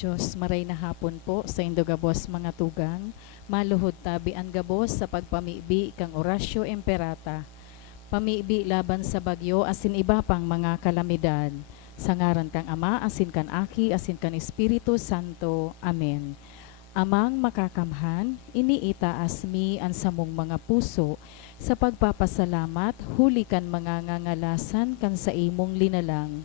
Diyos, maray na hapon po sa indogabos mga tugang, maluhod tabi ang gabos sa pagpamibi kang Orasyo Emperata. Pamibi laban sa bagyo asin iba pang mga kalamidad. Sa ngaran kang Ama, asin kan Aki, asin kan Espiritu Santo. Amen. Amang makakamhan, iniitaas mi ang samong mga puso sa pagpapasalamat, huli kan mga ngangalasan kan sa imong linalang.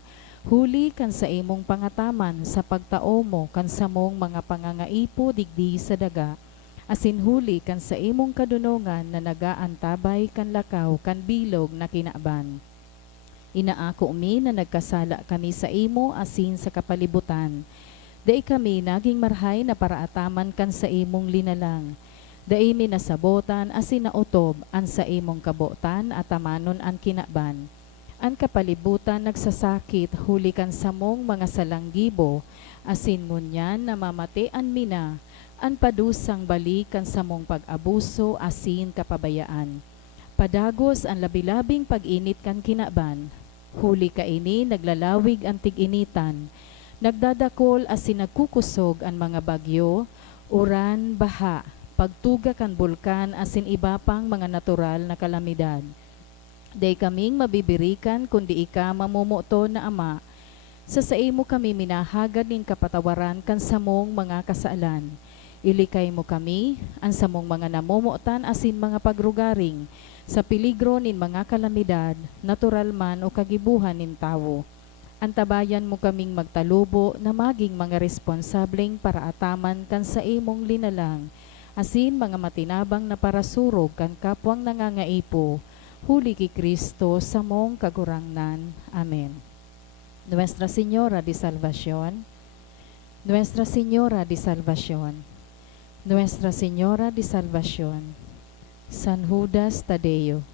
Huli kan sa imong pangataman sa pagtao mo kan sa mong mga pangangaipo digdi sa daga. Asin huli kan sa imong kadunungan na nagaantabay kan lakaw kan bilog na kinaban. Inaako mi na nagkasala kami sa imo asin sa kapalibutan. Dai kami naging marhay na paraataman kan sa imong linalang. Dai mi nasabotan asin nautob an sa imong kabotan at amanon an kinaban. Ang kapalibutan nagsasakit huli kan sa mong mga salanggibo, asin ngunyan namamatian mina, ang padusang balikan sa mong pag-abuso asin kapabayaan. Padagos ang labilabing pag-init kan kinaban, huli kaini naglalawig ang tig-initan, nagdadakol asin nagkukusog ang mga bagyo, uran, baha, pagtuga kan bulkan asin iba pang mga natural na kalamidad. Day kaming mabibirikan kundi ika mamumuto na Ama. Sa imo kami minahagad nin kapatawaran kan samong mga kasaalan. Ilikay mo kami, ang samong mga namumutan asin mga pagrugaring, sa peligro nin mga kalamidad, natural man o kagibuhan nin tawo. Antabayan mo kaming magtalubo na maging mga responsableng para ataman kan sa imong linalang, asin mga matinabang na parasurog kan kapwang nangangaipo, huli ki Kristo sa mong kagurangnan. Amen. Nuestra Señora de Salvación, Nuestra Señora de Salvación, Nuestra Señora de Salvación, San Judas Tadeo,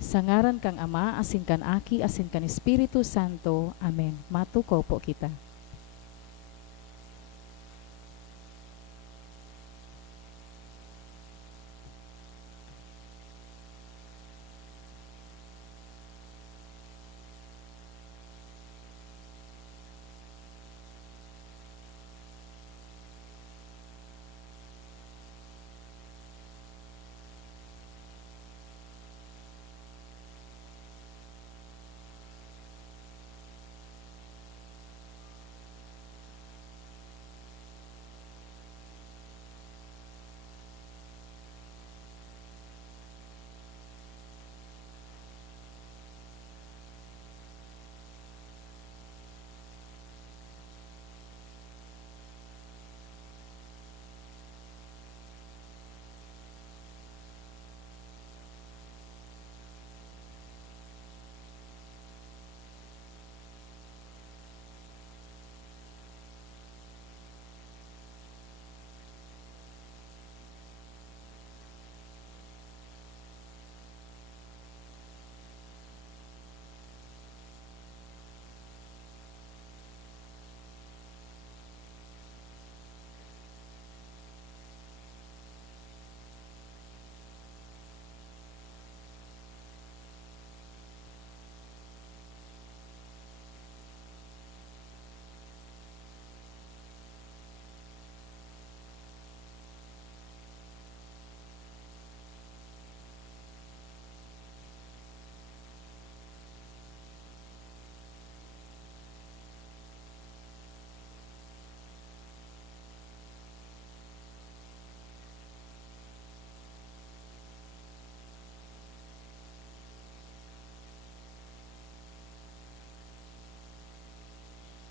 sa ngaran kang Ama, asin kan Aki, asin kan Espiritu Santo. Amen. Matuko po kita.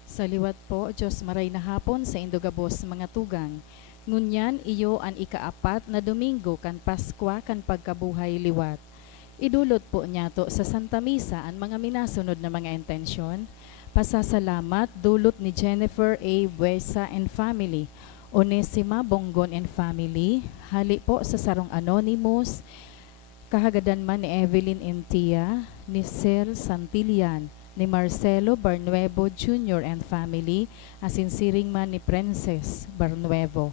Sa liwat po, Diyos maray na hapon sa indogabos mga tugang. Ngunyan iyo ang ikaapat na Domingo kan Paskwa kan pagkabuhay liwat. Idulot po niya to sa Santa Misa ang mga minasunod na mga intensyon. Pasasalamat dulot ni Jennifer A. Buesa and family, Onesima Bongon and family, hali po sa Sarong Anonymous, kahagadan man ni Evelyn Intia, ni Sel Santillan, ni Marcelo Barnuevo Jr. and family, asin siring man ni Princess Barnuevo.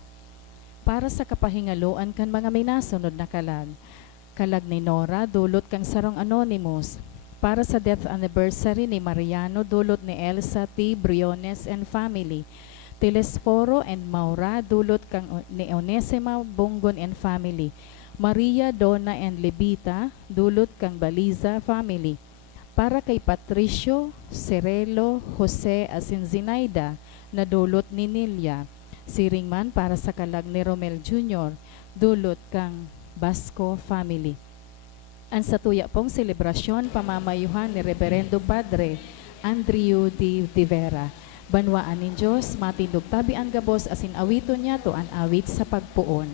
Para sa kapahingaloan kan mga minasunod na kalag ni Nora, dulot kang Sarong Anonymous. Para sa death anniversary ni Mariano, dulot ni Elsa T. Briones and family. Telesforo and Maura, dulot kang ni Onesima Bongon and family. Maria, Donna and Levita, dulot kang Baliza family. Para kay Patricio, Cirelo, Jose asin Zinaida, na dulot ni Nilia. Siringman para sa kalag ni Romel Jr., dulot kang Basco family. Ang satuya pong selebrasyon pamamayuhan ni Reverendo Padre Andrew D. Vera. Banwaan nin Diyos, matindog tabi ang gabos asin awito niya to an awit sa pagpuon.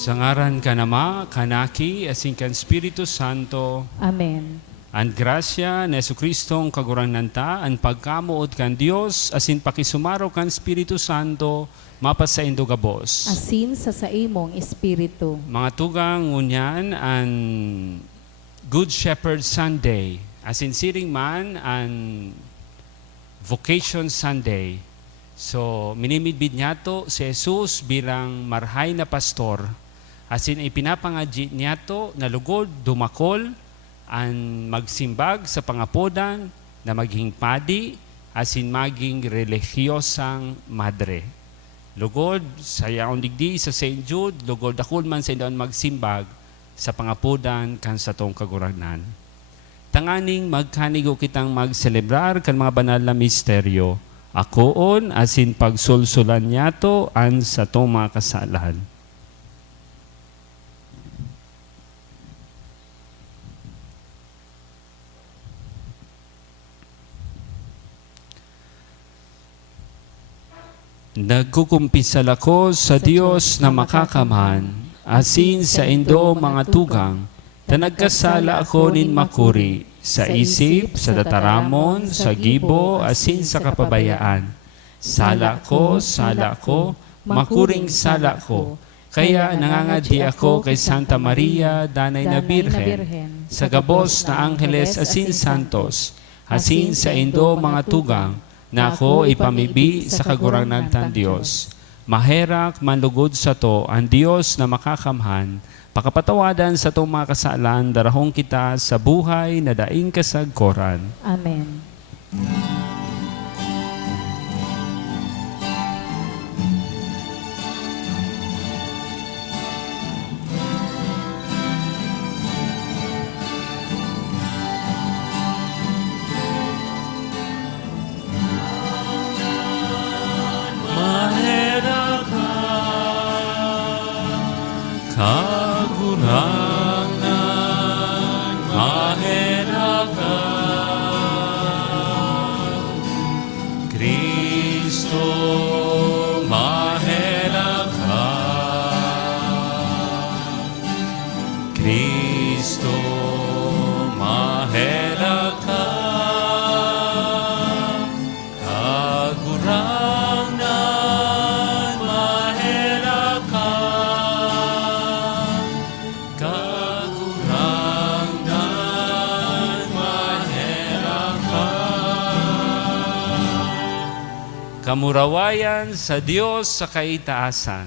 Sa ngaran ka nama, kanaki, asin kan Espiritu Santo, Amen. ang grasya na Jesucristong kagurangnanta, ang pagkamuod kan Dios, asin pakisumaro kan Espiritu Santo, mapasaindo gabos. Asin sa saimong espiritu. Mga tugang ngunyan, ang Good Shepherd Sunday, asin siring man, ang Vocation Sunday. So, minimidbid niya to si Jesus bilang marhay na pastor. Asin ipinapangadji niya to na lugod, dumakol, ang magsimbag sa pangapodan na maging padi, asin maging relihiyosang madre. Lugod, sa yaon digdi sa St. Jude, lugod dakol man sa indon magsimbag sa pangapodan kan sa tong kaguragnan. Tanganing magkanigo kitang magselebrar kan mga banal na misteryo. Akoon asin pagsulsulan niya to an sa tong mga kasalan. Nagkukumpisal ako sa Diyos na makakaman, asin sa indo mga tugang, na nagkasala ako nin makuri, sa isip, sa tataramon, sa gibo, asin sa kapabayaan. Sala ko, makuring sala ko. Kaya nangangadi ako kay Santa Maria, Danay na Birhen, sa gabos na Angheles asin Santos, asin sa indo mga tugang, na ako ipamibi sa kagurangnan tan Diyos. Maherak manlugod sa to ang Diyos na makakamhan, pakapatawadan sa itong mga kasalan, darahong kita sa buhay na daing kasagkoran. Amen. Kagurangan, maherakan, Kristo maherakan, Kristo maherakan, kagurangan maherakan, kagurangan maherakan. Kamurawayan sa Diyos sa kaitaasan.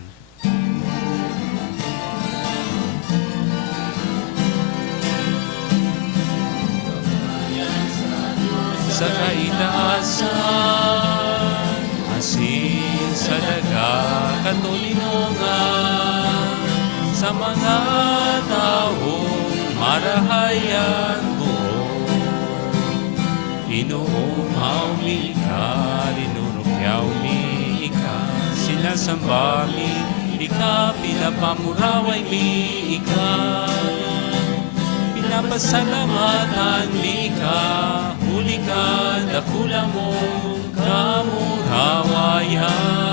Sa kaitaasan, asin sa daga katulinungan, sa mga taong marahayan buo. Inuumaw mi ka, linurukyaw mi ika, sinasamba mi ika, pinapamuraway mi ika, pinapasalamatan mi ka, huli ka, dakula mo, kamurawayan.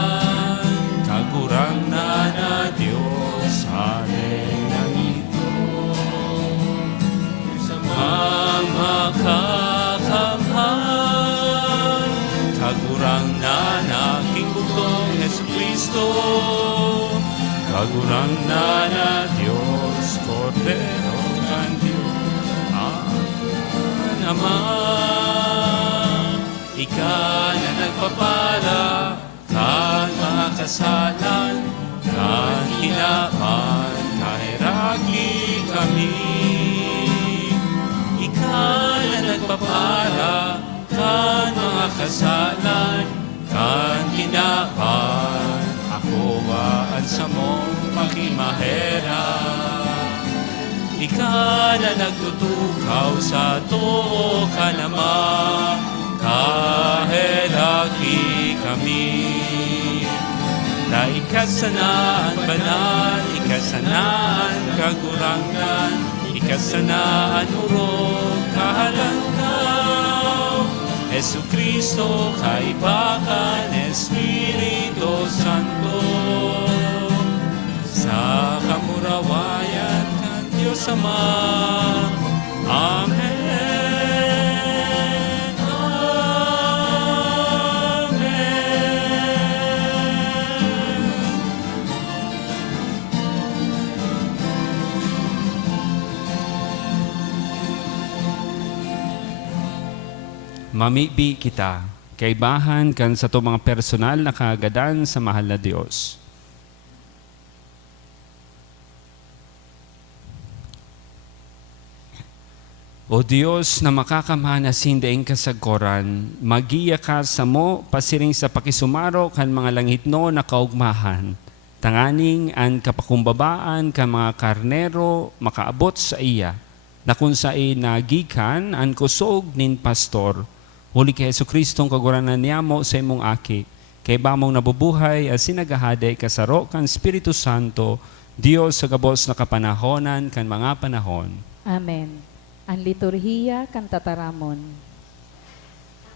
kagurangnan na Diyos, Kordero ng Diyos, naman. Ika na nagpapala, kan mga kasalan, kan hinapan, kahiraki kami. Ika na nagpapala, kan mga kasalan, kan hinapan, ako waan sa mong pakimahera. Ika na nagtutukaw sa to ka naman, kahiraki kami. Na ikasanaan banal, ikasanaan kagurangan, ikasanaan urong kahalangaw. Jesu Cristo, kaibakan, Espiritu Santo, sa kamurawayan kan Diyos Ama. Amen. Mamibi kita, kaibahan kan sa to mga personal na kaagadan sa mahal na Diyos. O Diyos na makakamana sindaing kasagkoran, magiya ka sa mo, pasiring sa pakisumaro kan mga langit no na kaugmahan. Tanganing an kapakumbabaan kan mga karnero makaabot sa iya, na kung sa nagikan an kusog nin pastor. Huli kay Jesu Kristong kaguranan niyamo sa imong aki, kay bamong nabubuhay as sinagahaday kasaro kan Espiritu Santo, Dios sa gabos na kapanahonan kan mga panahon. Amen. Ang liturhiya kan tataramon.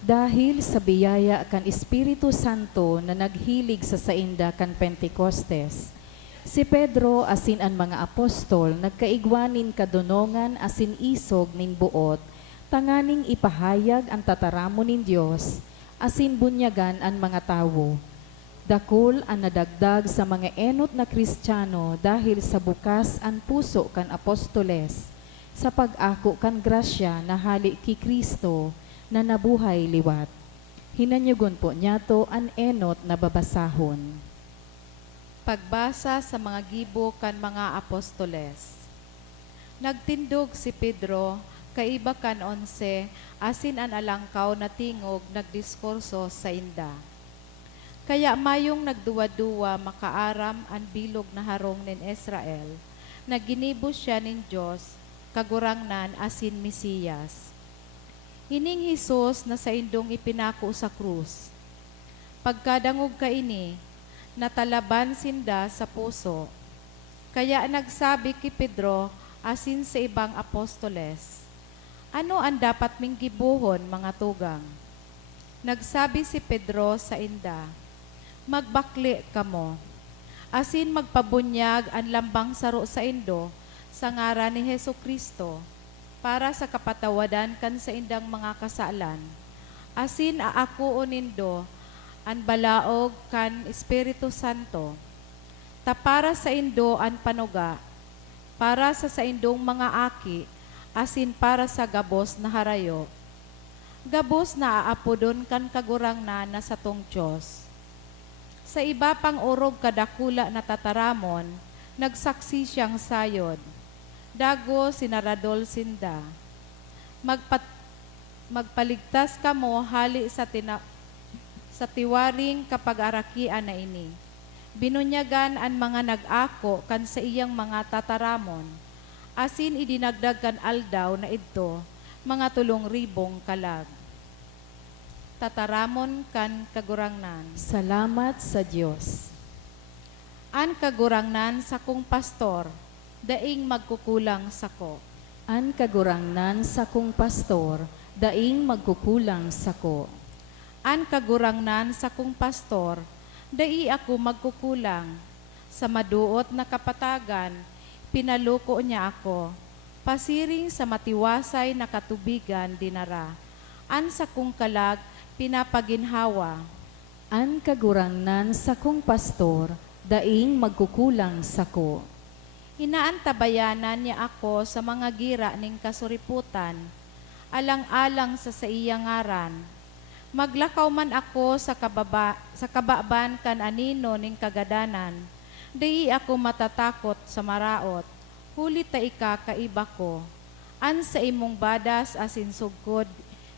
Dahil sa biyaya kan Espiritu Santo na naghilig sa sainda kan Pentecostes, si Pedro asin ang mga apostol nagkaigwanin kadunongan asin isog nin buot, tanganing ipahayag ang tataramon nin Dios, asin bunyagan ang mga tawo. Dakol ang nadagdag sa mga enot na Kristiyano dahil sa bukas ang puso kan apostoles, sa pag-ako kan grasya na hali ki Kristo na nabuhay liwat. Hinanyugon po niyato ang enot na babasahon. Pagbasa sa mga gibo kan mga apostoles. Nagtindog si Pedro, kaiba kan 11, asin an alangkaw na tingog nagdiskurso sa inda. Kaya mayong nagduwa-duwa makaaram an bilog na harong nin Israel, na ginibo siya nin Diyos, kagurangnan asin Mesiyas. Hining Hesus na sa indong ipinako sa krus. Pagkadangog kaini, natalaban sinda sa puso. Kaya nagsabi ki Pedro asin sa ibang apostoles, ano ang dapat ming gibuhon mga tugang? Nagsabi si Pedro sa inda, magbakli kamo, asin magpabunyag ang lambang saro sa indo sa ngaran ni Hesu Kristo para sa kapatawadan kan sa indang mga kasalan. Asin aako nindo an balaog kan Espiritu Santo. Ta para sa indo an panuga, para sa indong mga aki, asin para sa gabos na harayo. Gabos na aapodon kan kagurangnan na sa tong Diyos. Sa iba pang orog kadakula na tataramon, nagsaksi siyang sayod. Dago sinaradol sinda. Magpaligtas kamo hali sa tiwaring kapag-arakian na ini. Binunyagan ang mga nag-ako kan sa iyang mga tataramon. Asin idinagdag kan aldaw na ito, mga 3,000 kalag. Tataramon kan kagurangnan. Salamat sa Diyos. An kagurangnan sa kong pastor, daing magkukulang sako. An kagurangnan sa kong pastor, daing magkukulang sako. An kagurangnan sa kong pastor, dai ako magkukulang. Sa maduot na kapatagan, pinaluko niya ako. Pasiring sa matiwasay na katubigan dinara. An sa kong kalag, pinapaginhawa. An kagurangnan sa kong pastor, daing magkukulang sako. Inaantabayanan niya ako sa mga gira ning kasuriputan, alang-alang sa iyang ngaran. Maglakaw man ako sa kababan kan anino ning kagadanan, di ako matatakot sa maraot, huli ta ika kaiba ko. An sa imong badas asin sugkod,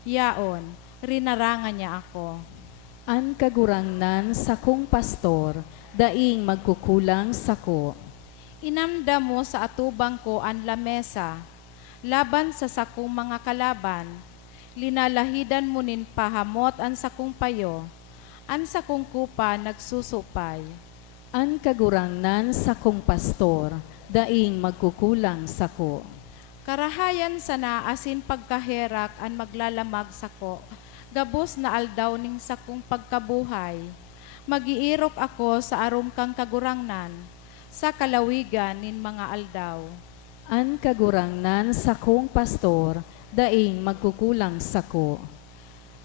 yaon, rinarangan niya ako. An kagurangnan sakong pastor, daing magkukulang sako. Inamda mo sa atubang ko ang lamesa, laban sa sakong mga kalaban. Linalahidan mo nin pahamot ang sakong payo, ang sakong kupa nagsusupay. An kagurangnan sakong pastor, daing magkukulang sako. Karahayan sana asin pagkaherak ang maglalamag sako, gabos na aldaw ning sakong pagkabuhay. Magiirok ako sa arum kang kagurangnan, sa kalawigan nin mga aldaw. An kagurangnan sakong pastor, daing magkukulang sako.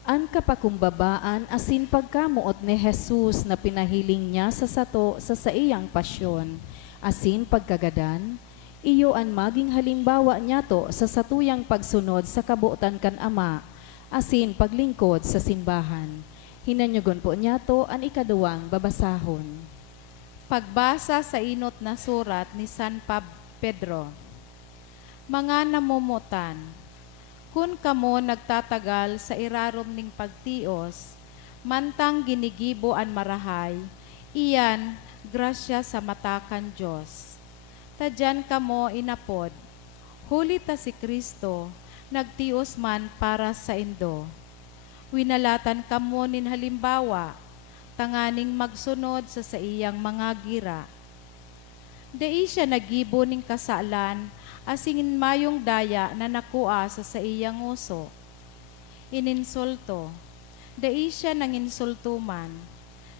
An kapakumbabaan asin pagkamuot ni Jesus na pinahiling niya sa sato sa iyang pasyon, asin pagkagadan, iyo an maging halimbawa niya to sa satuyang pagsunod sa kabuotan kan Ama, asin paglingkod sa simbahan. Hinanyugon po niya to an ikaduwang babasahon. Pagbasa sa inot na surat ni San Pedro. Mga namumutan, kun kamo nagtatagal sa irarom ning pagtios, mantang ginigibo an marahay, iyan grasya sa matakan Diyos. Tadyan kamo inapod, huli ta si Kristo, nagtios man para sa indo. Winalatan kamo nin halimbawa, tanganing magsunod sa iyang mga gira. Dai siya nagibo ning kasalan, asingin mayong daya na nakua sa iyang uso. Ininsulto, dai siya nanginsultuman,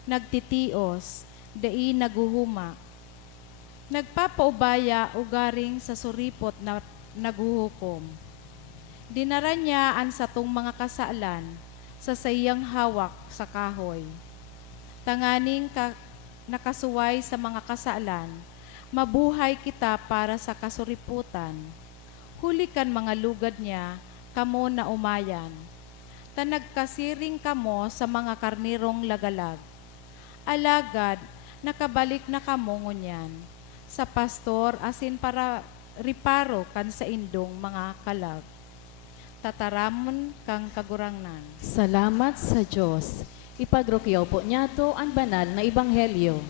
nagtitios, dai naguhuma. Nagpapaubaya ugaring sa suripot na naguhukom. Dinara niya ang satong mga kasalan sa iyang hawak sa kahoy. Tanganing nakasuway sa mga kasalan, mabuhay kita para sa kasuriputan. Hulikan mga lugad niya, kamo na umayan. Tanagkasiring kamo sa mga karnirong lagalag. Alagad, nakabalik na kamo ngunyan. Sa pastor asin para riparo kan sa indong mga kalag. Tataramon kang kagurangnan. Salamat sa Diyos. Ipagrokyaw po niya to ang banal na ebanghelyo.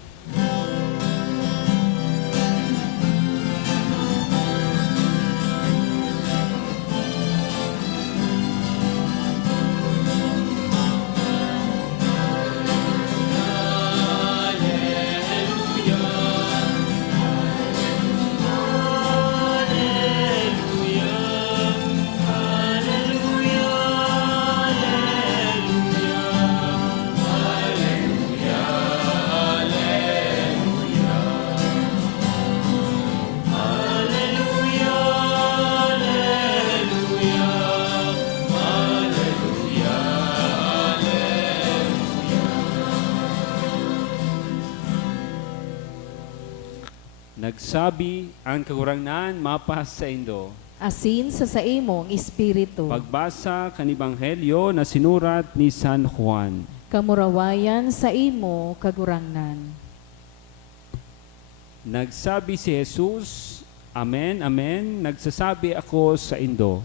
Nagsabi ang kagurangnan mapas sa indo. Asin sa imong espiritu. Pagbasa kan Ebanghelyo na sinurat ni San Juan. Kamurawayan sa imo kagurangnan. Nagsabi si Jesus, Amen, Amen, nagsasabi ako sa indo.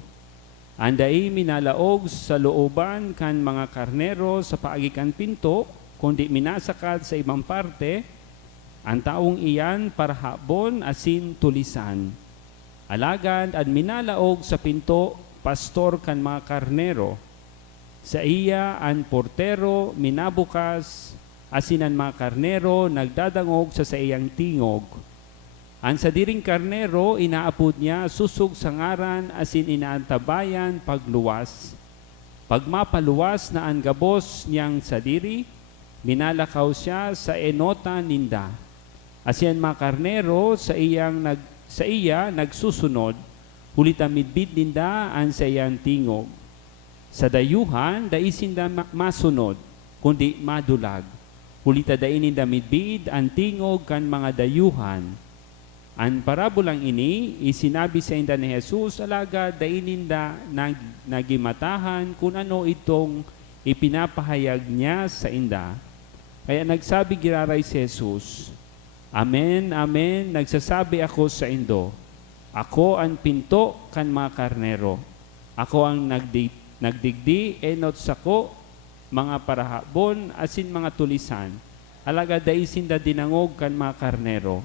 Anday minalaog sa looban kan mga karnero sa paagikan pinto, kundi minasakat sa ibang parte, ang taong iyan para habon asin tulisan. Alagad at minalaog sa pinto, pastor kan mga karnero. Sa iya ang portero minabukas, asin ang mga karnero nagdadangog sa iyang tingog. Ang sa diring karnero, inaapod niya susog sa ngaran asin inaantabayan pagluwas. Pagmapaluwas na ang gabos niyang sa diri, minalakaw siya sa enota ninda. Asin mga karnero sa iya nagsusunod, hulita midbid ninda ang sa iyang tingog. Sa dayuhan, daisin da masunod, kundi madulag. hulita dainin da midbid, ang tingog kan mga dayuhan. Ang parabolang ini, isinabi sa inda ni Jesus, alaga dainin da nagimatahan kung ano itong ipinapahayag niya sa inda. Kaya nagsabi giraray si Jesus, Amen, amen, nagsasabi ako sa indo, ako ang pinto kan mga karnero. Ako ang nagdigdi, enot sako, mga parahabon, asin mga tulisan. Alaga daisin da dinangog kan mga karnero.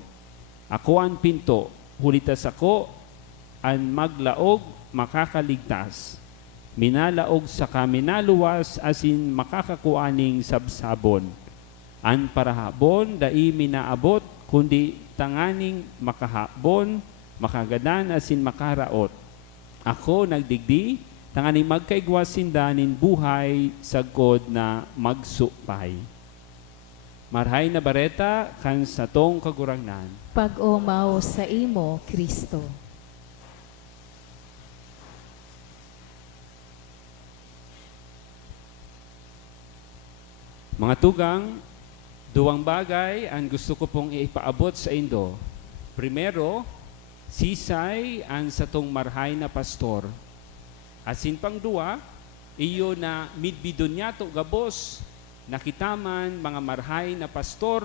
Ako ang pinto, hulitas ako, ang maglaog, makakaligtas. Minalaog sa kaminaluwas, asin makakakuaning sabsabon. An parahabon, dai minaabot, kundi tanganing makahabon, makagadan, asin makaraot. Ako nagdigdi, tanganing magkaigwasindanin buhay, sagod na magsupay. Marhay na bareta, kan sa tong kagurangnan. Pag-umaw sa imo, Kristo. Mga tugang, duwang bagay ang gusto ko pong ipaabot sa indo. Primero, sisay ang satong marhay na pastor. Asin pang dua, iyo na midbidon niya to gabos, nakitaman mga marhay na pastor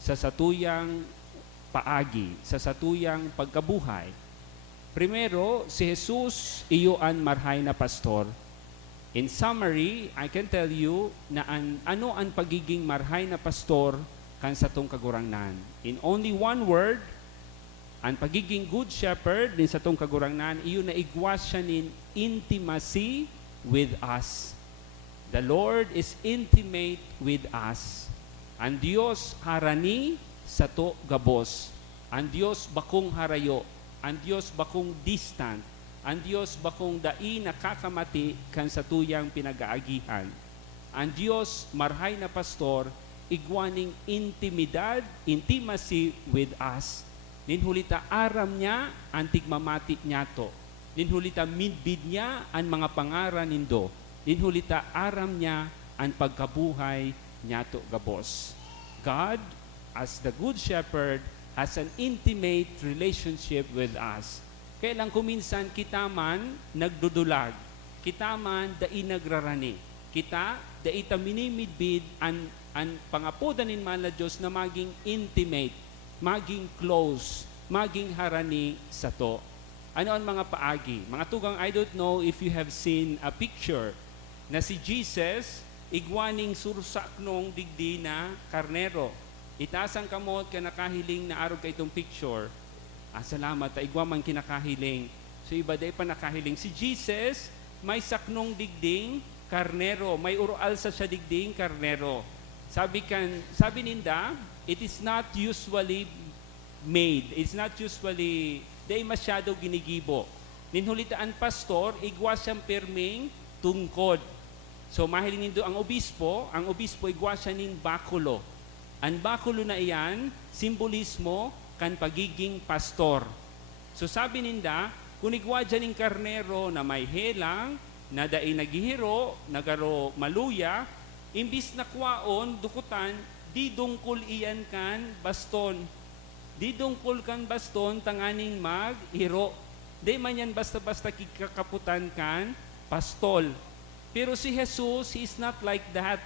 sa satuyang paagi, sa satuyang pagkabuhay. Primero, si Jesus, iyo ang marhay na pastor. In summary, I can tell you na ano ang pagiging marhay na pastor kan sa tong kagurangnan. In only one word, ang pagiging good shepherd din sa tong kagurangnan, iyo na igwas siya nin intimacy with us. The Lord is intimate with us. Ang Diyos harani sa to gabos. Ang Diyos bakong harayo. Ang Diyos bakong distant. Ang Diyos bakong dai nakakamati kan sa tuyang pinag-aagihan. Ang Diyos, marhay na pastor, igwaning intimidad, intimacy with us. Ninhulita aram niya, ang tigmamati niya to. Ninhulita midbid niya, ang mga pangaran nindo. Ninhulita aram niya, ang pagkabuhay niya to gabos. God, as the good shepherd, has an intimate relationship with us. Kaya lang kuminsan kita man nagdudulag, kita man dai nagrarani, kita dai ta minimidbid an pangapodan nin man na Dios na maging intimate, maging close, maging harani sa to. Ano ang mga paagi? Mga tugang, I don't know if you have seen a picture na si Jesus igwaning sursak nung digdi na karnero. Itasang kamot ka nakahiling na araw ka itong picture. Salamat, igwa man kinakahiling. So iba day pa nakahiling. Si Jesus, may saknong digding karnero. May urual sa siya digding karnero. Sabi ninda, it is not usually made. It's not usually, day masyado ginigibo. Ninhulitaan pastor, igwa siyang perming tungkod. So mahiling nindo ang obispo igwa siya ning bakulo. Ang bakulo na iyan, simbolismo, kan pagiging pastor. So sabi ninda, kung igwa dyan ng karnero na may helang, na dai nagihiro, nagaro maluya, imbis na kwaon, dukutan, di dungkol iyan kan baston. Di dungkol kan baston, tanganing maghiro. Di man yan basta-basta kikakaputan kan pastol. Pero si Jesus, he is not like that.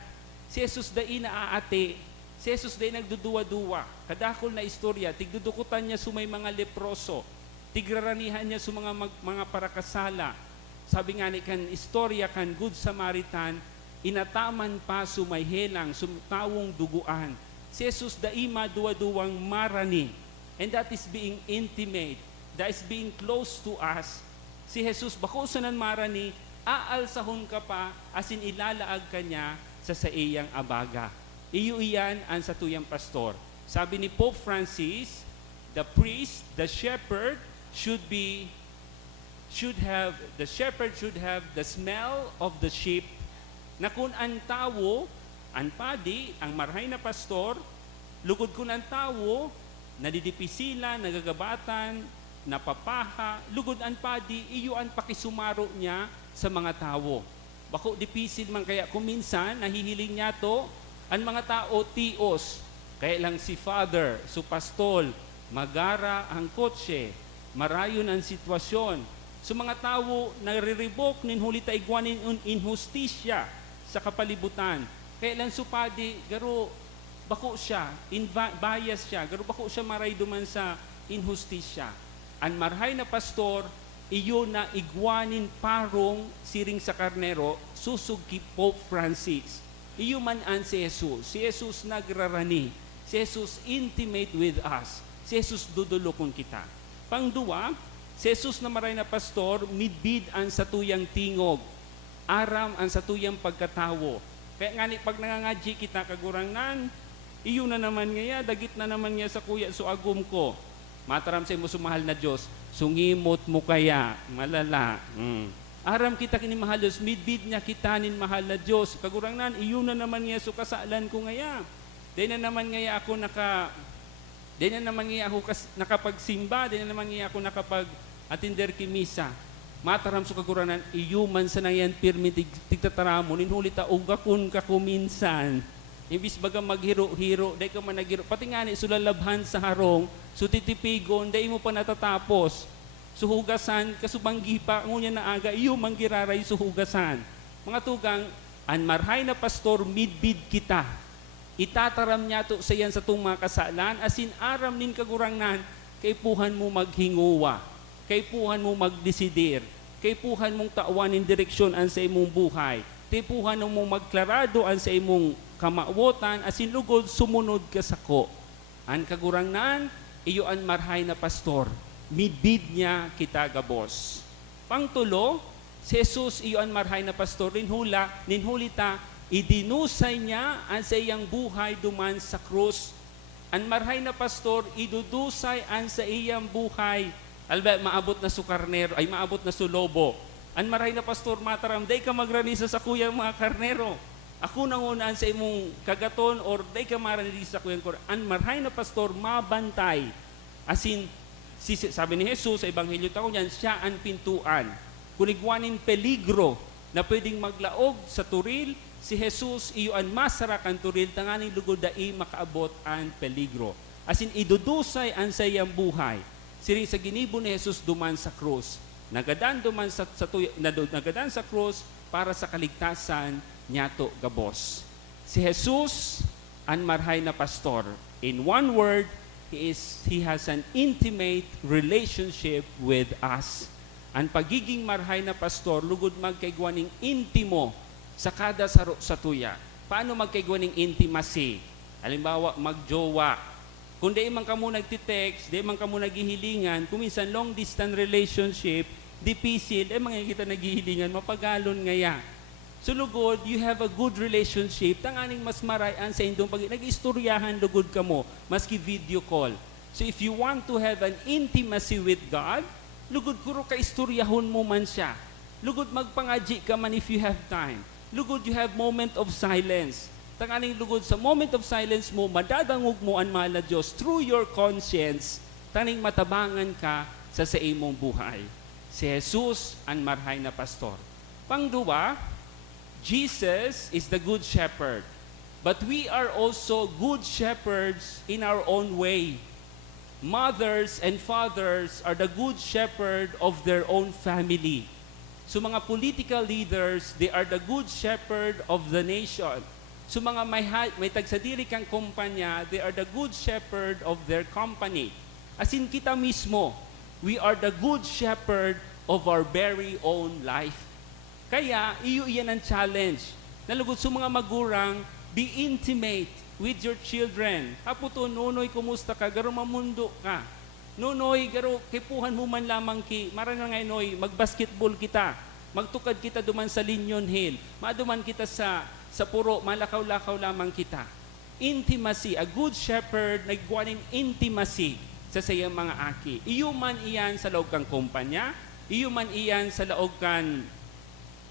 Si Jesus dai naaate. Si Jesus day nagduduwa-duwa. Kadakol na istorya, tigdudukutan niya sumay mga leproso. Tigraranihan niya sa mga parakasala. Sabi nga ni kan istorya kan Good Samaritan, inataman pa sumay helang, sumtawong duguan. Si Jesus daima duwa-duwang marani. And that is being intimate. That is being close to us. Si Jesus, bako sanan marani, aalsahon ka pa, asin ilalaag ka niya sa iyang abaga. Iyo iyan ang satuyang pastor. Sabi ni Pope Francis, the priest, the shepherd should have the smell of the sheep. Na kung ang tawo, ang padi, ang marhay na pastor, lugod kun ang tawo, nadidipisila, nagagabatan, napapaha, lugod ang padi, iyo ang pakisumaro niya sa mga tawo. Bako dipisil man kaya kuminsan, nahihiling niya to, Ang mga tao, tios. Kaya lang si Father, su pastol, magara ang kotse, marayon ang sitwasyon. So mga tao, nariribok nin huli taigwanin un inhustisya sa kapalibutan. Kaya lang supadi, garo, bako siya, bias siya, garo bako siya maray duman sa inhustisya. Ang marhay na pastor, iyo na igwanin parong siring sa karnero, susug ki Pope Francis. Iyo man an si Jesus. Si Jesus nagrarani. Si Jesus intimate with us. Si Jesus dudulokon kita. Pangduwa, si Jesus na maray na pastor, midbid ang satuyang tingog. Aram ang satuyang pagkatawo. Kaya nga ni pag nangangadji kita kagurangnan, iyo na naman ngaya, dagit na naman niya sa kuya so agum ko. Mataram sa imo sumahal na Diyos, sungimot mo kaya, malala. Aram kita kini mahal Diyos, midbid niya kitanin mahal na Diyos. Kagurangnan, iyo na naman niya so kasalan ko ngaya. Di na naman ngaya ako nakapagsimba, di na naman ngaya ako nakapag-atinder kimisa. Mataram so kaguranan, iyo man sa nayan pirmi tigtataramo, ninhuli ta ugakon ka kuminsan. Imbis baga maghiro-hiro, day ka man naghiro. Pati nga ni sulalabhan sa harong, so titipigon, day mo pa natatapos. Suhugasan, kasubanggi pa, ngunya na aga, iyo manggiraray suhugasan. Mga tugang, an marhay na pastor, midbid kita. Itataram niya to sa yan sa itong mga kasalan, asin aram nin kagurangnan, kaipuhan mo maghinguwa, kaipuhan mo magdesidir, kaipuhan mong tawan in direksyon an sa imong buhay, kaipuhan mo magklarado an sa imong kamawotan, asin lugod sumunod ka sako. An kagurangnan, iyo an marhay na pastor, midbid niya kita gabos. Pangtulo, si Jesus iyo an marhay na pastor, ninhulita, idinusay niya ang sa iyang buhay duman sa krus. Ang marhay na pastor, idudusay ang sa iyang buhay. Alba, maabot na su karnero, ay maabot na su lobo. Ang marhay na pastor, mataram, day ka magranisa sa kuyang mga karnero. Ako nangunaan sa imong kagaton or day ka maranisa sa kuyang kor. Ang marhay na pastor, mabantay. Asin, sabi ni Jesus sa Ebanghelyo taon yan, siya ang pintuan. Kunigwanin peligro na pwedeng maglaog sa turil, si Jesus iyo ang masarak ang turil, tanganing lugod dai makaabot ang peligro. Asin idudusay ang sayang buhay. Siring sa ginibo ni Jesus duman sa krus. Nagadan duman nagadan sa krus para sa kaligtasan niyato gabos. Si Jesus ang marhay na pastor. In one word, he has an intimate relationship with us. Ang pagiging marhay na pastor, lugod magkaigwaning intimo sa kada sa tuya. Paano magkaigwaning intimacy? Halimbawa, magjowa. Kung di man ka mo nagtitext, di man ka mo naghihilingan, kuminsan long distance relationship, dipisil, mga kita naghihilingan, mapagalon ngaya. So lugod, you have a good relationship, tanganing mas marayan sa indong pag nag-istoryahan lugod ka mo, maski video call. So if you want to have an intimacy with God, lugod kuro ka istoryahon mo man siya. Lugod magpangaji ka man if you have time. Lugod you have moment of silence. Tanganing lugod sa moment of silence mo, madadangog mo ang mahal na Diyos through your conscience, taning matabangan ka sa imong buhay. Si Jesus ang marhay na pastor. Pangduwa, Jesus is the good shepherd. But we are also good shepherds in our own way. Mothers and fathers are the good shepherd of their own family. So mga political leaders, they are the good shepherd of the nation. So mga may tagsadiri kang kumpanya, they are the good shepherd of their company. As in kita mismo, we are the good shepherd of our very own life. Kaya, iyo iyan ang challenge. Nalugod sa mga magurang, be intimate with your children. Haputo, nunoy, kumusta ka? Garo mamundo ka. Nunoy, garo, kipuhan mo man lamang marang nga noy, magbasketball kita. Magtukad kita duman sa Linyon Hill. Maduman kita sa puro, malakaw-lakaw lamang kita. Intimacy, a good shepherd, nagguwanin intimacy sa sayang mga aki. Iyo man iyan sa laog kang kumpanya, iyo man iyan sa laog kan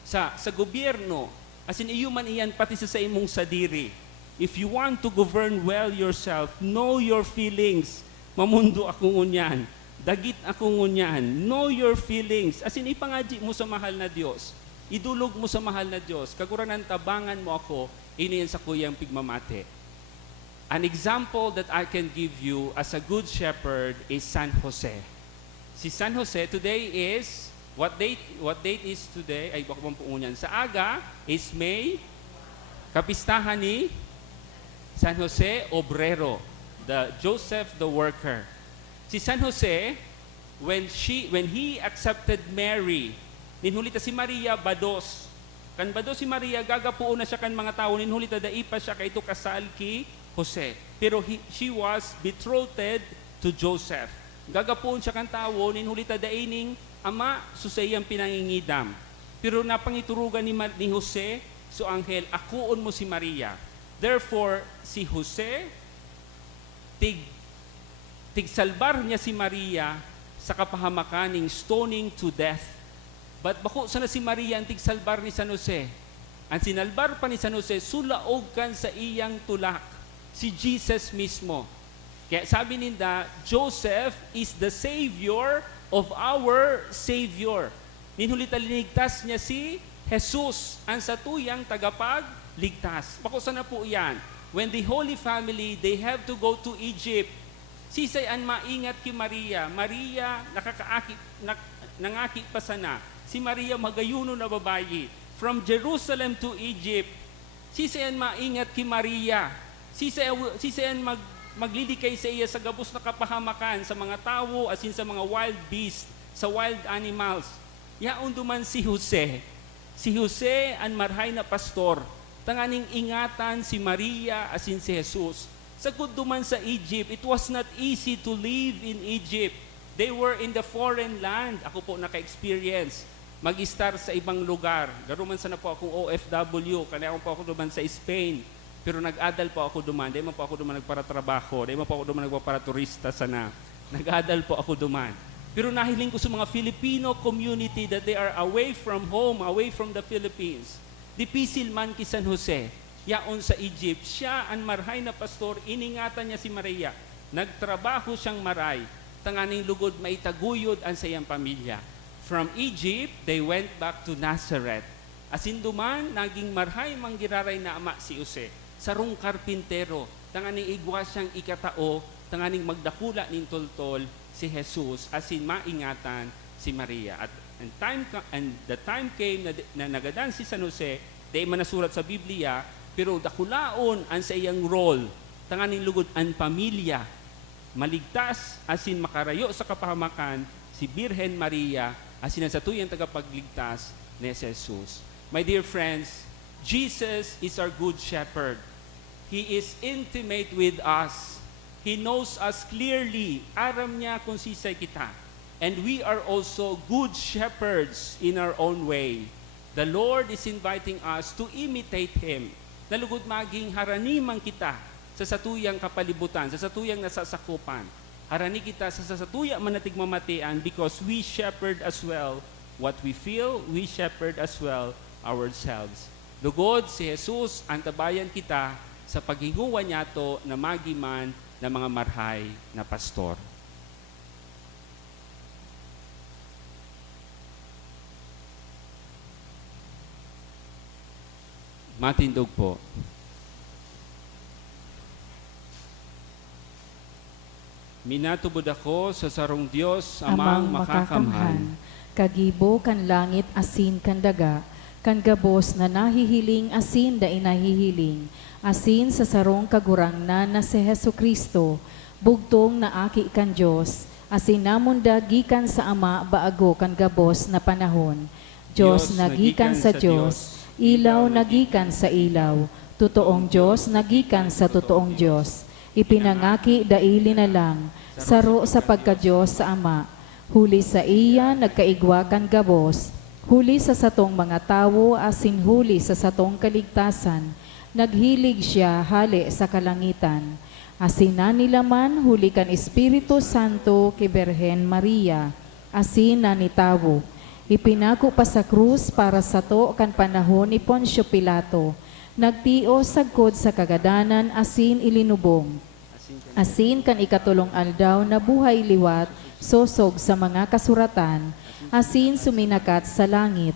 sa gobyerno, as in iyo man iyan pati sa imong sadiri. If you want to govern well yourself, know your feelings. Mamundo ako ngunyan. Dagit ako ngunyan. Know your feelings. As in ipangaji mo sa mahal na Diyos. idulog mo sa mahal na Diyos, kaguranan tabangan mo ako, iniyan sa kuyang pigmamate. An example that I can give you as a good shepherd is San Jose. Si San Jose, today is, what date is today? Ay, baka po niyan. Sa aga is May, kapistahan ni San Jose Obrero, the Joseph the worker. Si San Jose, when he accepted Mary, ninhulita si Maria bados. Kan bados si Maria, gagapuon na siya kan mga tao, ninhulita daipa siya kay ito kasal ki Jose. Pero she was betrothed to Joseph. Gagapuon siya kan tao, ninhulita daining ama susayang pinangingidam. Pero napangiturugan ni Jose, so anghel, akuon mo si Maria. Therefore, si Jose, tigsalbar niya si Maria sa kapahamakan ng stoning to death. But bako sana si Maria ang tigsalbar ni San Jose. Ang sinalbar pa ni San Jose, sulaog kan sa iyang tulak, si Jesus mismo. Kaya sabi ninda, Joseph is the Savior of our Savior. Ninhulita linigtas niya si Jesus, ang satuyang tagapagligtas. Bako sana po yan. When the Holy Family, they have to go to Egypt, sisay an maingat ki Maria. Maria, nangaki pa sana. Si Maria magayuno na babayi. From Jerusalem to Egypt, sisay an maingat ki Maria. Sisay an maglidikay sa iya sa gabos na kapahamakan sa mga tao, asin sa mga wild beast, sa wild animals. Yaon duman si Jose. Si Jose an marhay na pastor. Tanganing ingatan si Maria asin si Jesus. Sagud duman sa Egypt, it was not easy to live in Egypt. They were in the foreign land. Ako po naka-experience. Mag-star sa ibang lugar. Garuman sana po akong OFW. Kaya po ako duman sa Spain. Pero nag-adal po ako duman. Di man po ako duman nagpara-trabaho. Di man po ako duman nagpapara-turista sana. Nag-adal po ako duman. Pero nahiling ko sa mga Filipino community that they are away from home, away from the Philippines. Dipisil man ki San Jose. Yaon sa Egypt, siya ang marhay na pastor, iningatan niya si Maria. Nagtrabaho siyang maray, tanganing lugod maitaguyod ang sayang pamilya. From Egypt, they went back to Nazareth. Asin duman, naging marhay manggiraray na ama si Jose. Sarong karpintero, tanganing igwa siyang ikatao, tanganing magdakula ning toltol si Jesus, asin maingatan si Maria. At the time came na nagadan si San Jose, di man nasurat sa Biblia, pero dakulaon ang sa iyang role, tanganing lugod ang pamilya, maligtas, asin makarayo sa kapahamakan, si Birhen Maria, asin ang satuyang tagapagligtas ni Jesus. My dear friends, Jesus is our good shepherd. He is intimate with us. He knows us clearly. Aram niya kung sisay kita. And we are also good shepherds in our own way. The Lord is inviting us to imitate Him. Nalugod maging haraniman kita sa satuyang kapalibutan, sa satuyang nasasakupan. Harani kita sa satuyang manatigmamatian because we shepherd as well what we feel, we shepherd as well ourselves. Lugod si Jesus ang tabayan kita sa paghinguwa niya to na magiman ng mga marhay na pastor. Matindog po. Minatubod ako sa sarong Diyos, amang makakamhan. Kagibo kan langit asin kan daga, kan gabos na nahihiling asin da inahihiling, asin sa sarong kagurangnan na si Jesucristo, bugtong na aki kan Diyos, asin namon gikan sa ama baago kan gabos na panahon. Diyos nagikan sa Diyos, ilaw nagikan sa ilaw, totoong Diyos nagikan sa totoong Diyos. Ipinangaki daili na lang, saro sa pagka-Diyos sa Ama. Huli sa iya nagkaigwakan gabos, huli sa satong mga tawo asin huli sa satong kaligtasan. Naghilig siya hali sa kalangitan. Asin nila man huli kan Espiritu Santo kay Birhen Maria, asin ni tawo. Ipinako pa sa krus para sa to kan panahon ni Poncio Pilato. Nagtio sagkod sa kagadanan asin ilinubong. Asin kan ikatulong aldaw na buhay liwat, sosog sa mga kasuratan. Asin suminakat sa langit.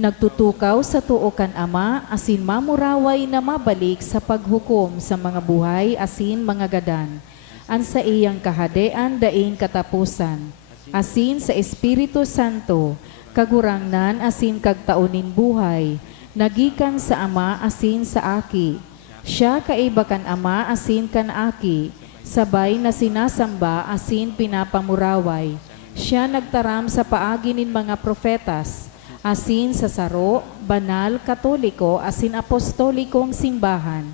Nagtutukaw sa tuo kan Ama, asin mamuraway na mabalik sa paghukom sa mga buhay, asin mga gadan. An sa iyang kahadean daing katapusan. Asin sa Espiritu Santo, kagurangnan asin kagtaunin buhay, nagikan sa Ama asin sa Aki. Siya kaiba kan Ama asin kan Aki, sabay na sinasamba asin pinapamuraway. Siya nagtaram sa paagi nin mga profetas, asin sa saro, banal, katoliko, asin apostolikong simbahan.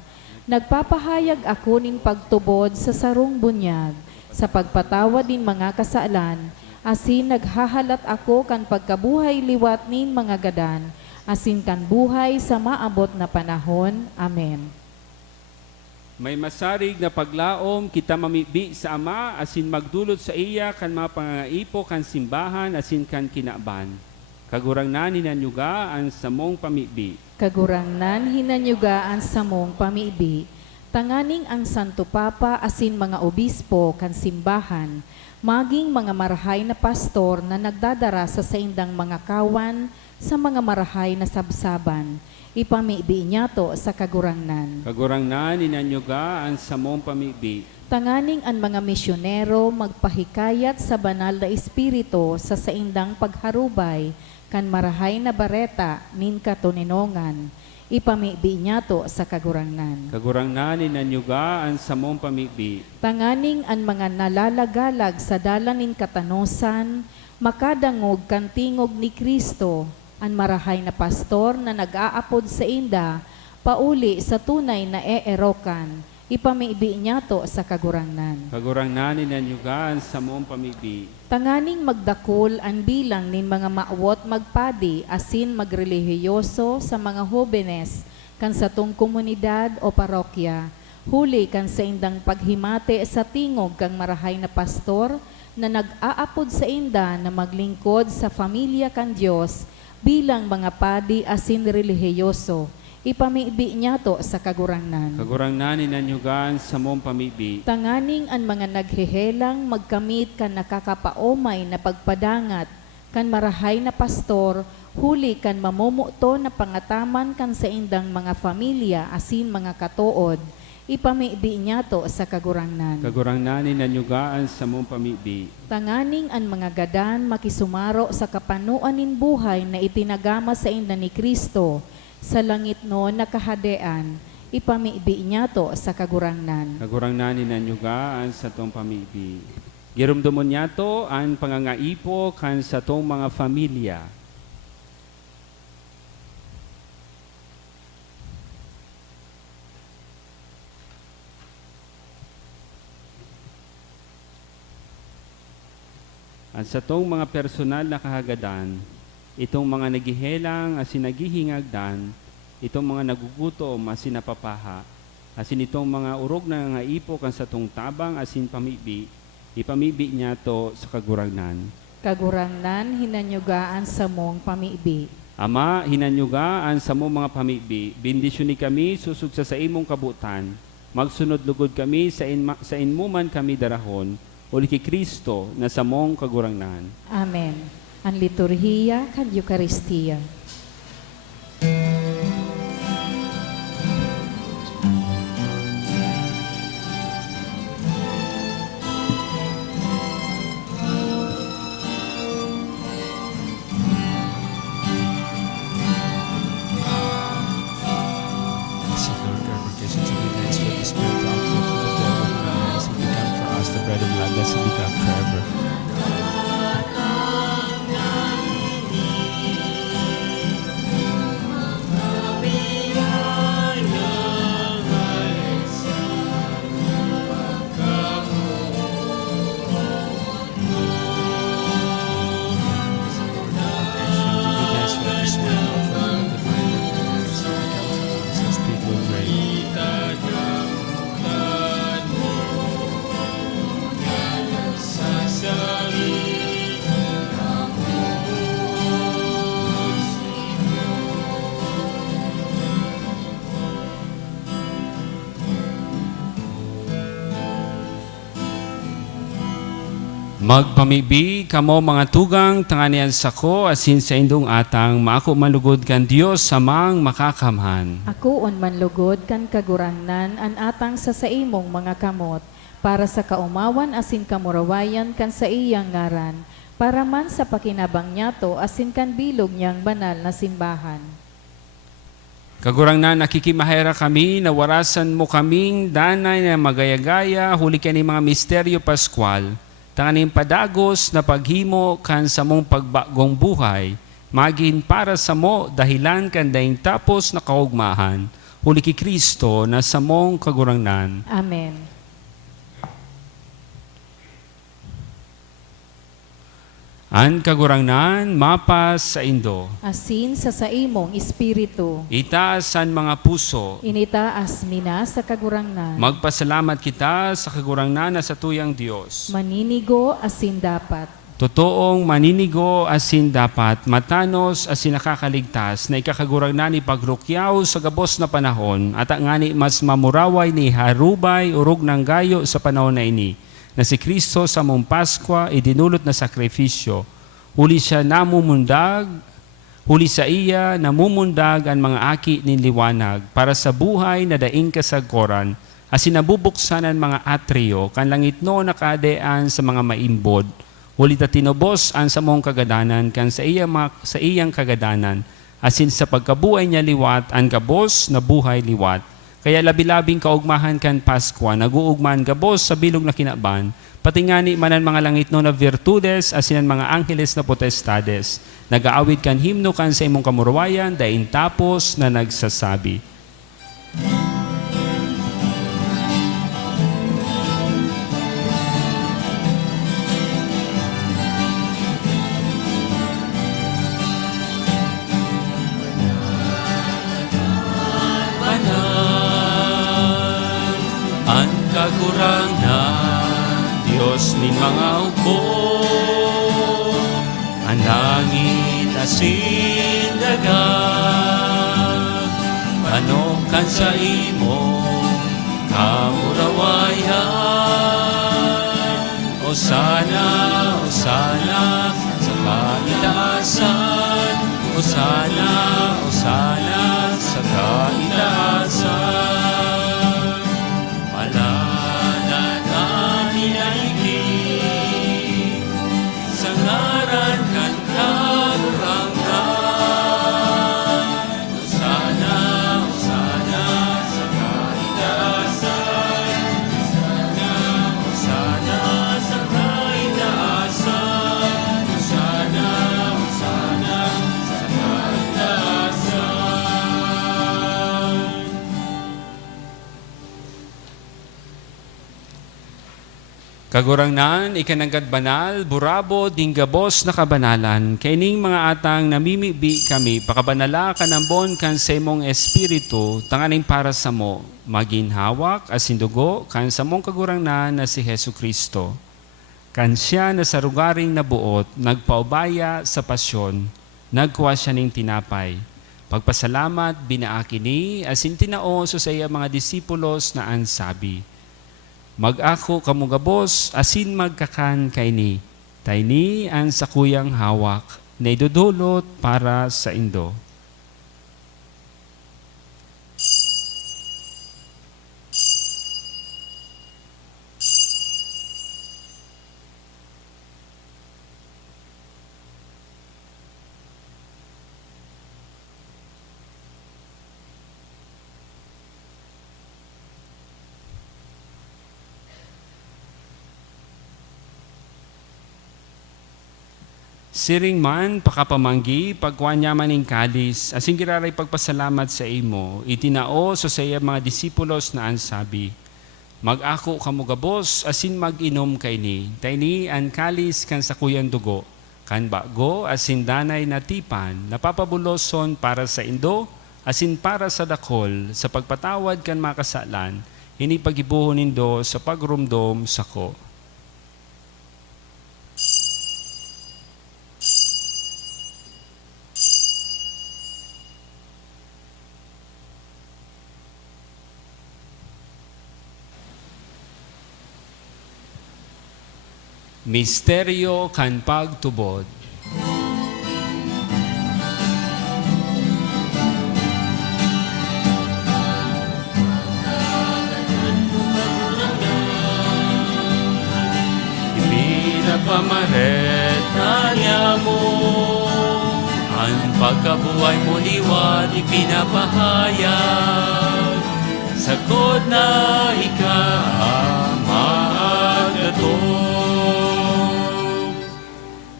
Nagpapahayag ako nin pagtubod sa sarong bunyag, sa pagpatawad din mga kasalan, asin naghahalat ako kan pagkabuhay liwat nin mga gadan, asin kan buhay sa maabot na panahon. Amen. May masarig na paglaom, kita mamibi sa Ama, asin magdulot sa iya kan mga pangangaipo kan simbahan, asin kan kinaban. Kagurangnan hinanyuga ang samong pamibi. Kagurangnan hinanyugaan sa mong pamibi. Tanganing ang Santo Papa asin mga obispo kan simbahan, maging mga marahay na pastor na nagdadara sa saindang mga kawan sa mga marahay na sabsaban. Ipamibi niya to sa kagurangnan. Kagurangnan hinanyuga ang samong pamibi. Tanganing ang mga misyonero magpahikayat sa banal na espiritu sa saindang pagharubay, kan marahay na bareta nin katuninongan. Ipamibi niya to sa kagurangnan. Kagurangnan hinanyuga ang samong pamibi. Tanganing ang mga nalalagalag sa dalanin katanosan, makadangog kan tingog ni Kristo, ang marahay na pastor na nag-aapod sa inda, pauli sa tunay na eerokan. Ipamibi niya to sa kagurangnan. Kagurangnan hinanyuga ang samong pamibi. Tanganing magdakol ang bilang nin mga maawot magpadi asin magrelihiyoso sa mga hobenes kan sa tong komunidad o parokya, huli kan sa indang paghimate sa tingog kang marahay na pastor na nag-aapod sa inda na maglingkod sa pamilya kan Diyos bilang mga padi asin relihiyoso. Ipamibi niya to sa kagurangnan. Kagurangnan hinanyuga ang samong pamibi. Tanganing ang mga naghehelang magkamit kan nakakapaomay na pagpadangat, kan marahay na pastor, huli kan mamumuto na pangataman kan sa indang mga familia asin mga katuod. Ipamibi niya to sa kagurangnan. Kagurangnan hinanyuga ang samong pamibi. Tanganing ang mga gadan makisumaro sa kapanuan nin buhay na itinagama sa inda ni Kristo, sa langit no nakahadean, ipamibi niya to sa kagurangnan. Kagurangnan hinanyuga ang sa tong pamibi. Girumdumon niya to ang pangangaipo kan sa tong mga familia. At sa tong mga personal na kahagadan, itong mga nagihelang asin nagihingagdan, itong mga nagugutom asin napapaha, asin itong mga urog na ngaipo kan sa tong tabang asin pamibi, ipamibi niya to sa kagurangnan. Kagurangnan hinanyugaan sa mong pamibi. Ama, hinanyugaan sa mong mga pamibi, bendisyon ni kami susug sa imong kabutan, magsunod lugod kami sa inmuman kami darahon, uli kay Kristo na sa mong kagurangnan. Amen. Ang liturhiya kan Eucharistia. Seek Lord, ever gives to be thanks for the Spirit to offer for the devil and has become for us the bread of life, blessed be God forever. Sa Magpamibi kamo mga tugang tanganian sako asin sa indong atang maako manlugod kan Dios samang makakamhan. Ako on manlugod kan kagurangnan an atang sa saimong mga kamot, para sa kaumawan asin kamurawayan kan sa iyang ngaran, para man sa pakinabang niyato asin kan bilog niyang banal na simbahan. Kagurangnan nakikimahera kami na warasan mo kaming danay na magayagaya huli kani mga misteryo Pascual. Tanganing padagos na paghimo kan sa mong pagbagong buhay, magin para sa mo dahilan kan daing tapos na kaugmahan, huli ki Kristo na sa mong kagurangnan. Amen. An kagurangnan mapas sa indo, Asin sa saimong espiritu, itaas an mga puso, initaas mina sa kagurangnan. magpasalamat kita sa kagurangnan na sa tuyang Diyos. Maninigo asin dapat. Totoong maninigo asin dapat, matanos asin nakakaligtas na ikakagurangnan ni pagrukyaw sa gabos na panahon at ang ngani mas mamuraway ni harubay urog ng gayo sa panahon na ini, na si Kristo sa mong Paskwa idinulot na sakripisyo. Huli siya namumundag, huli sa iya namumundag ang mga aki ni liwanag para sa buhay na daing kasagkoran, asin nabubuksan ang mga atreo kan langit no nakadean sa mga maimbod. Huli ta tinubos ang sa mong kagadanan kan sa iyang kagadanan, asin sa pagkabuhay niya liwat ang gabos na buhay liwat. Kaya labi-labing kaugmahan kan Paskwa, naguugman gabos sa bilog na kinaban, pati ngani manan mga langit no na virtudes, asinan mga angheles na potestades, nagaawid kan himno kan sa imong kamurawayan, dain tapos na nagsasabi. Ang kagurangnan, Diyos ni mga upo, ang langit asin dagat, panokan sa imo, kamurawayan, Osana, Osana, sa kaitaasan, Osana, Osana, sa kaitaasan. Palanan ang inaigig, sa ngaran kan kagurangnan. Osana, Osana, sa kaitaasan. Osana, Osana, sa kaitaasan. Osana, Osana, sa kaitaasan. Kagurangnan, ikananggad banal, burabo, dinggabos na kabanalan, kaining mga atang namimibi kami, pakabanala kanambon kan sa imong espiritu, tanganing para sa mo, maginhawak asindugo kan sa mong kagurangnan na si Hesu Kristo. Kan siya na sa rugaring nabuot, nagpaubaya sa pasyon, nagkuha siya ning tinapay. Pagpasalamat, binaaki ni, asin tinao so sa iya mga disipulos na ansabi, mag-ako kamugabos, asin magkakan kaini. Tayni ang sakuyang hawak, na idudulot para sa indo. Siring man, pakapamanggi, pagkuanyaman ng kalis, asing giraray pagpasalamat sa imo, itinao so sa iya mga disipulos na ansabi, mag-ako kamugabos, asin mag-inom kay ni, tayni ang kalis kan sa kuyang dugo, kan bago, asin danay na tipan, napapabuloson para sa indo, asin para sa dakol, sa pagpatawad kan makasalan, ini pagibuhon nindo sa pagrumdom sako. Misteryo kan pagtubod. Ipinagpamaret kanya mo, ang pagkabuhay mo liwat ipinapahayag, sagod na ikaw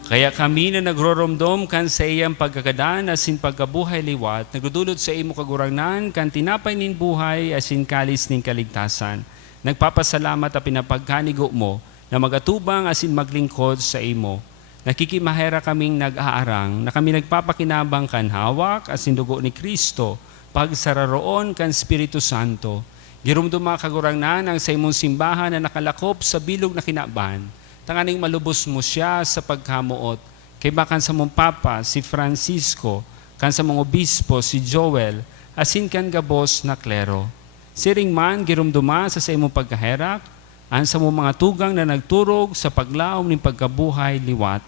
kaya kami na nagroromdom kan sa iyang pagkakadan asin pagkabuhay liwat, nagdudulot sa imo kagurangnan kan tinapay nin buhay asin kalis nin kaligtasan. Nagpapasalamat at pinapagkanigo mo na magatubang asin maglingkod sa imo. Nakikimahera kaming nag-aarang na kami nagpapakinabang kan hawak asin dugo ni Kristo pagsararoon kan Espiritu Santo. Girumduma kagurangnan ang sa imong simbahan na nakalakop sa bilog na kinaban. Tanganing malubos mo siya sa pagkamuot. Kay bakan sa mong papa, si Francisco, kan sa mong obispo, si Joel, asin kan gabos na klero. Siring man, girumduma sa imong pagkaherak, an sa mong mga tugang na nagturog sa paglaom ng pagkabuhay liwat.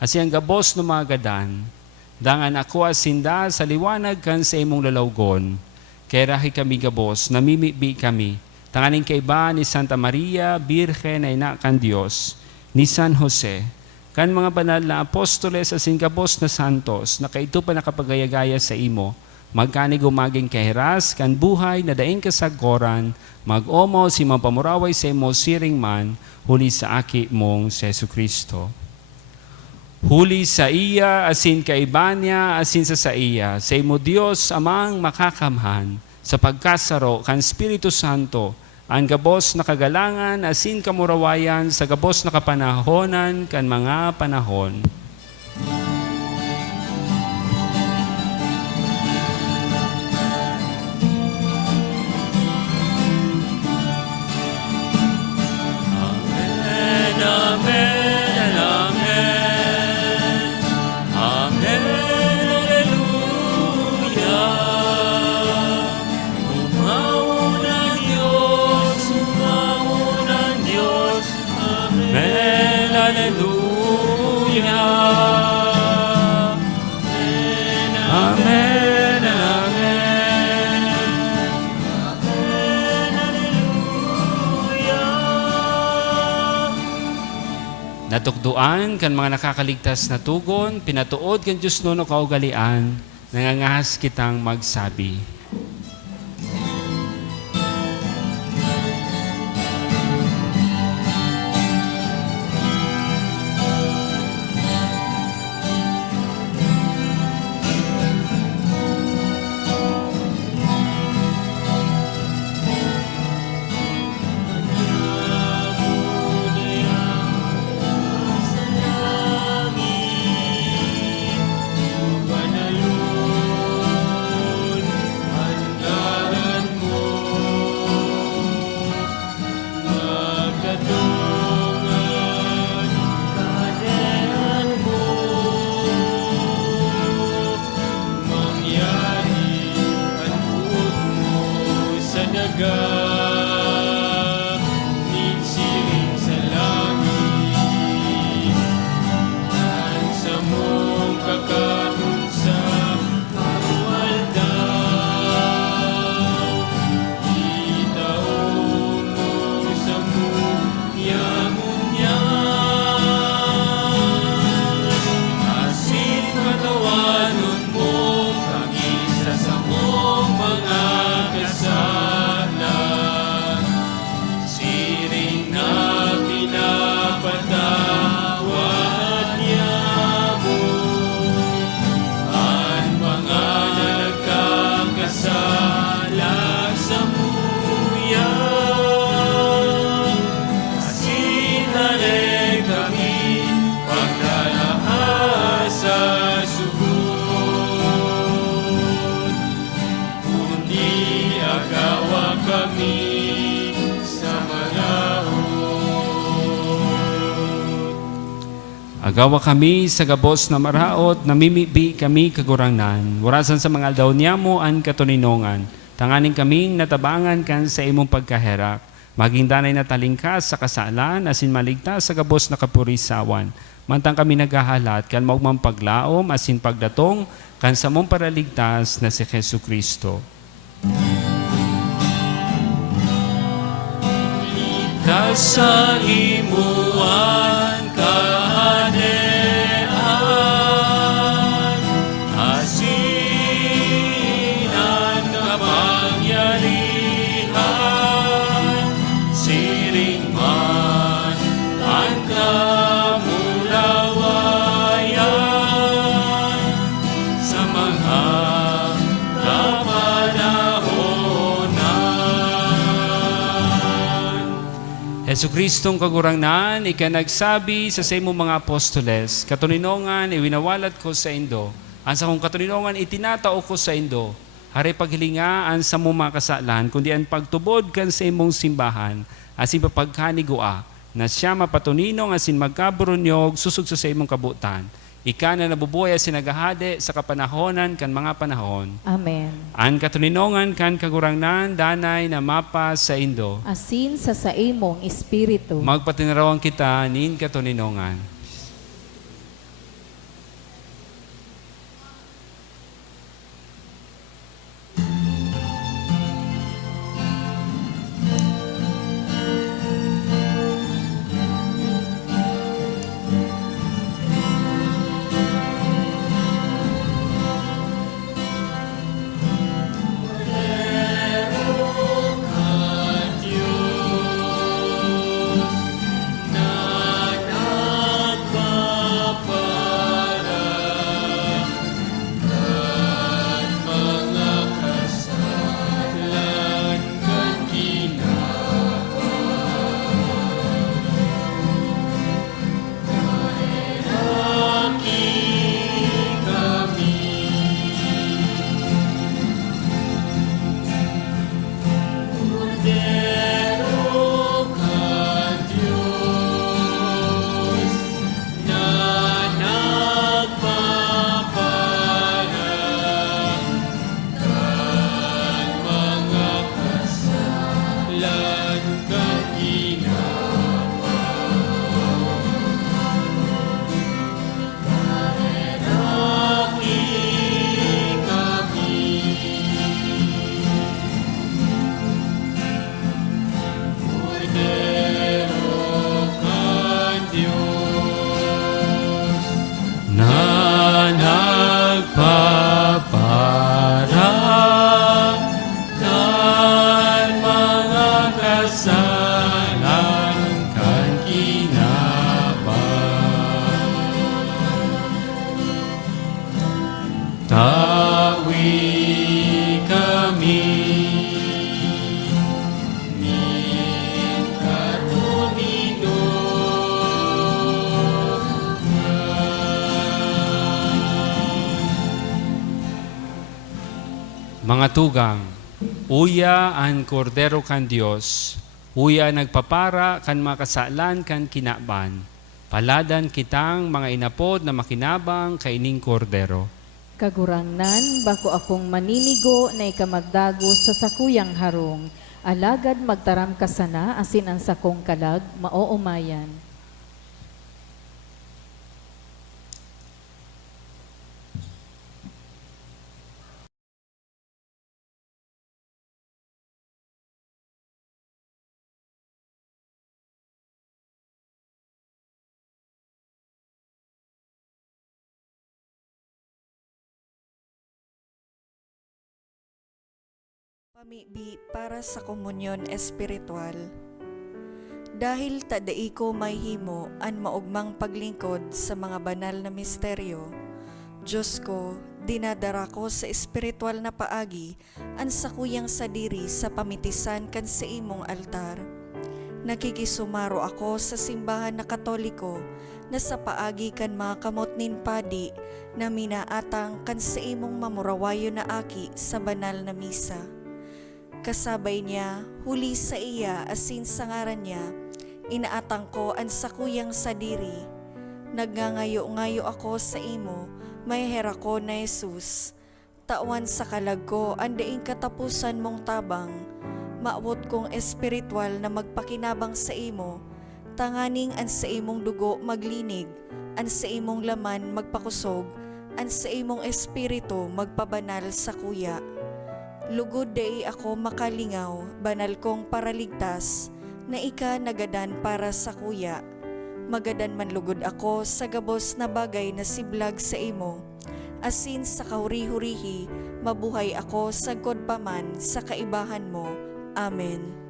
Asin ang gabos no mga gadan, dangan ako asinda sa liwanag kan sa imong lalawgon. Kaya rahi kami gabos, namimibi kami, tanganing kaiba ni Santa Maria, Birhen na ina kan Diyos, ni San Jose, kan mga banal na apostoles asin gabos na santos, na kaito pa nakapagayagaya sa imo, magkanig umaging kahiras, kan buhay na daing kasagoran, mag-omo si mapamuraway sa imo siring man, huli sa aki mong Jesu Kristo. Huli sa iya, asin kaiba niya, asin sa iya, sa imo Diyos amang makakamhan, sa pagkasaro kan Espiritu Santo, ang gabos na kagalangan asin kamurawayan sa gabos na kapanahonan kan mga panahon. Amen, amen, amen. Amen, hallelujah. Amen, hallelujah. Amen, amen. Amen, hallelujah. Natukduan kan mga nakakaligtas na tugon, pinatuod kan Diyos no kaugalian, nangangahas kitang magsabi. Agawa kami sa gabos na maraot, namimibi kami kagurangnan. Warasan sa mga aldaw niya mo ang katuninongan. Tanganing kaming natabangan kan sa imong pagkaherak. Maging danay na talingkas sa kasalan, asin maligtas sa gabos na kapurisawan. Mantang kami naghahalat, kan maugmang paglaom, asin pagdatong, kan sa mong paraligtas na si Jesu Kristo. Ligtas sa imuan kahanean, asinan kapangyarihan, siring man ang kamulawayan, sa mga kapanahonan. Yesu Kristong kagurangnan, ika nagsabi sa imo mga apostoles, katuninongan iwinawalat ko sa indo, ang sa kong katuninongan itinatao ko sa indo, hari paghilingaan sa mo mga kasalan, kundi ang pagtubod kan sa imong simbahan, asin papagkanigua, na siya mapatuninong asin magkaburunyog, susug sa imong kabutan. Ika na nabubuhay asin nagahade sa kapanahonan kan mga panahon. Amen. Ang katuninongan kan kagurangnan, danay na mapa sa indo. Asin sa imong espiritu. Magpatinarawan kita nin katuninongan. Na nagpaparang kan mga kasalan kan kinabang. Tawi kami nin mga tugang, uya ang kordero kan Dios, uya nagpapara kan makasalan kan kinaban, paladan kitang mga inapod na makinabang kaining kordero. Kagurangnan, bako akong maninigo na ikamagdago sa sakuyang harong, alagad magtaram ka sana asin ang sakong kalag, maoomayan. Pamibi para sa komunyon espiritual. Dahil tadai ko may himo an maugmang paglingkod sa mga banal na misteryo, Diyos ko, dinadara ko sa espiritual na paagi an sakuyang sadiri sa pamitisan kan sa imong altar. Nakikisumaro ako sa simbahan na Katoliko na sa paagi kan mga kamot nin padi na minaatang kan sa imong mamurawayo na aki sa banal na misa. Kasabay niya, huli sa iya asin sa ngaran niya, inaatang ko ang sakuyang sadiri. Nagngangayo-ngayo ako sa imo, may hera ko na Jesus. Tawan sa kalag ko, ang daing katapusan mong tabang. maawot kong espiritual na magpakinabang sa imo, tanganing an sa imong dugo maglinig, an sa imong laman magpakusog, an sa imong espiritu magpabanal sa kuya. Lugod day ako makalingaw, banal kong paraligtas, na ika nagadan para sa kuya. Magadan man lugod ako sa gabos na bagay na siblag sa imo, asin sa kahuri-hurihi, mabuhay ako sagkod paman sa kaibahan mo. Amen.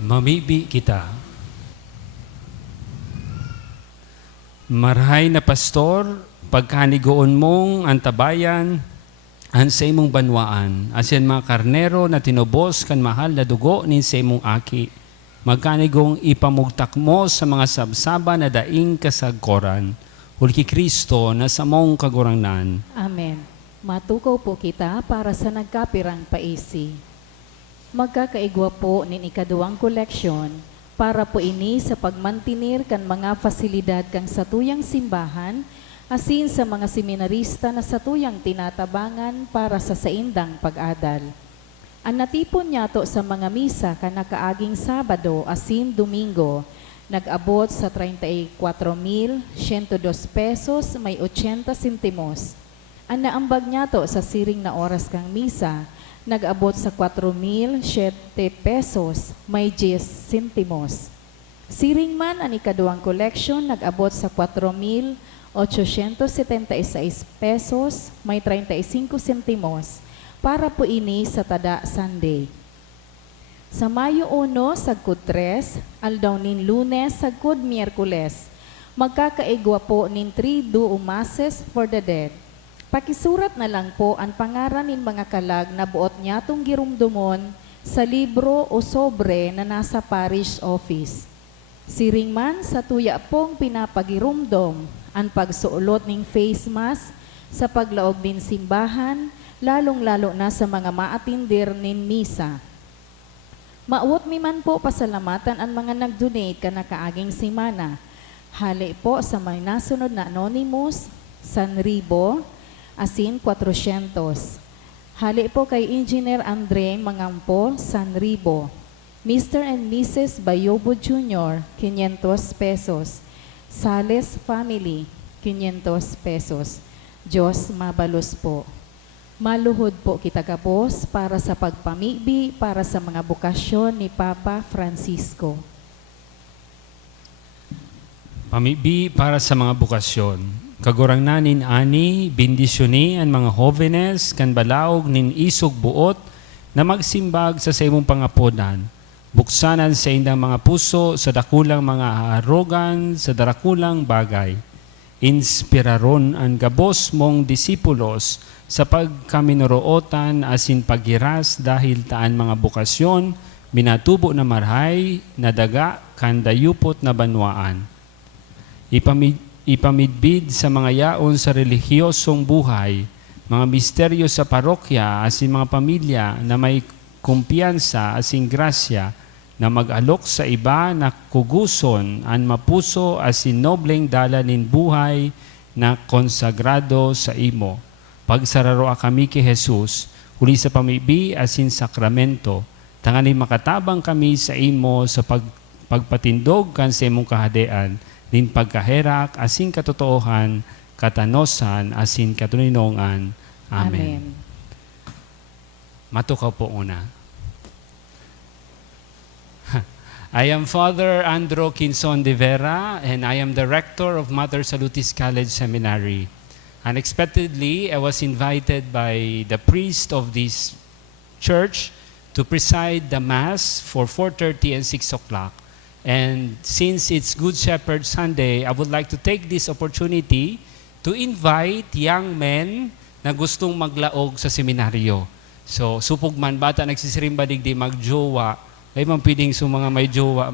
Mamibi kita. Marhay na pastor, pagkanigoon mong antabayan, an sa imong banwaan, asin mga karnero na tinubos kan mahal na dugo nin sa imong aki, magkanigong ipamugtak mo sa mga sabsaba na daing kasagkoran, hulki Kristo na sa mong kagurangnan. Amen. Matukaw po kita para sa nagkapirang paisi. Magkakaigwa po nin ikaduang koleksyon para po ini sa pagmantinir kan mga fasilidad kang satuyang simbahan asin sa mga seminarista na satuyang tinatabangan para sa saindang pag-adal. Ang natipon niyato sa mga misa kanakaaging Sabado asin Domingo nag-abot sa 34,102 pesos may 80 sentimos. Ang naambag niyato sa siring na oras kang misa nag-abot sa 4,007 pesos may 10 sentimos. Siring man ang ikaduang koleksyon nag-abot sa 4,876 pesos may 35 sentimos para po ini sa Tada Sunday. Sa Mayo 1, sagkod 3, aldaw nin Lunes, sagkod Miyerkules, magkakaigwa po nin 3 Masses for the Dead. Pakisurat na lang po ang pangaran nin mga kalag na buot niyatong girumdumon sa libro o sobre na nasa parish office. Siring man sa tuya pong pinapagirumdom ang pagsuulot ning face mask sa paglaog din simbahan, lalong-lalo na sa mga maatindir nin misa. Mauot mi man po pasalamatan ang mga nag-donate kanakaaging simana. Hali po sa may nasunod na anonymous, Sanribo, asin 400. Hali po kay Engineer Andre Mangampo, Sanribo. Mr. and Mrs. Bayobo Jr., 500 pesos. Sales Family, 500 pesos. Diyos mabalos po. Maluhod po kita kapos para sa pagpamibi para sa mga bukasyon ni Papa Francisco. Pamibi para sa mga bukasyon. Kagurang nanin ani, bendisyoni ang mga jóvenes kan balaog nin isog buot na magsimbag sa imong pangaponan. Buksanan sa indang mga puso sa dakulang mga haarogan sa darakulang bagay. Inspiraron ang gabos mong disipulos sa pagkaminurootan asin paggiras dahil taan mga bukasyon, binatubo na marhay, nadaga, kandayupot na banwaan. Ipamidbid sa mga yaon sa relihiyosong buhay, mga misteryo sa parokya asin mga pamilya na may kumpiyansa asin grasya na mag-alok sa iba na kuguson an mapuso asin nobleng dala nin buhay na konsagrado sa imo. Pagsararoa kami kay Jesus, huli sa pamibi asin sakramento, tanganin makatabang kami sa imo sa pagpatindog kan sa imong kahadean, nin pagkaherak asin katotoohan, katanosan asin katuninongan. Amen. Matukaw po una. I am Father Andro Quinzon de Vera, and I am the rector of Mother Salutis College Seminary. Unexpectedly, I was invited by the priest of this church to preside the Mass for 4:30 and 6 o'clock. And since it's Good Shepherd Sunday, I would like to take this opportunity to invite young men na gustong maglaog sa seminaryo. So, supog man, bata nagsisirimba digdi magjowa, ay man pwedeng so mga may jowa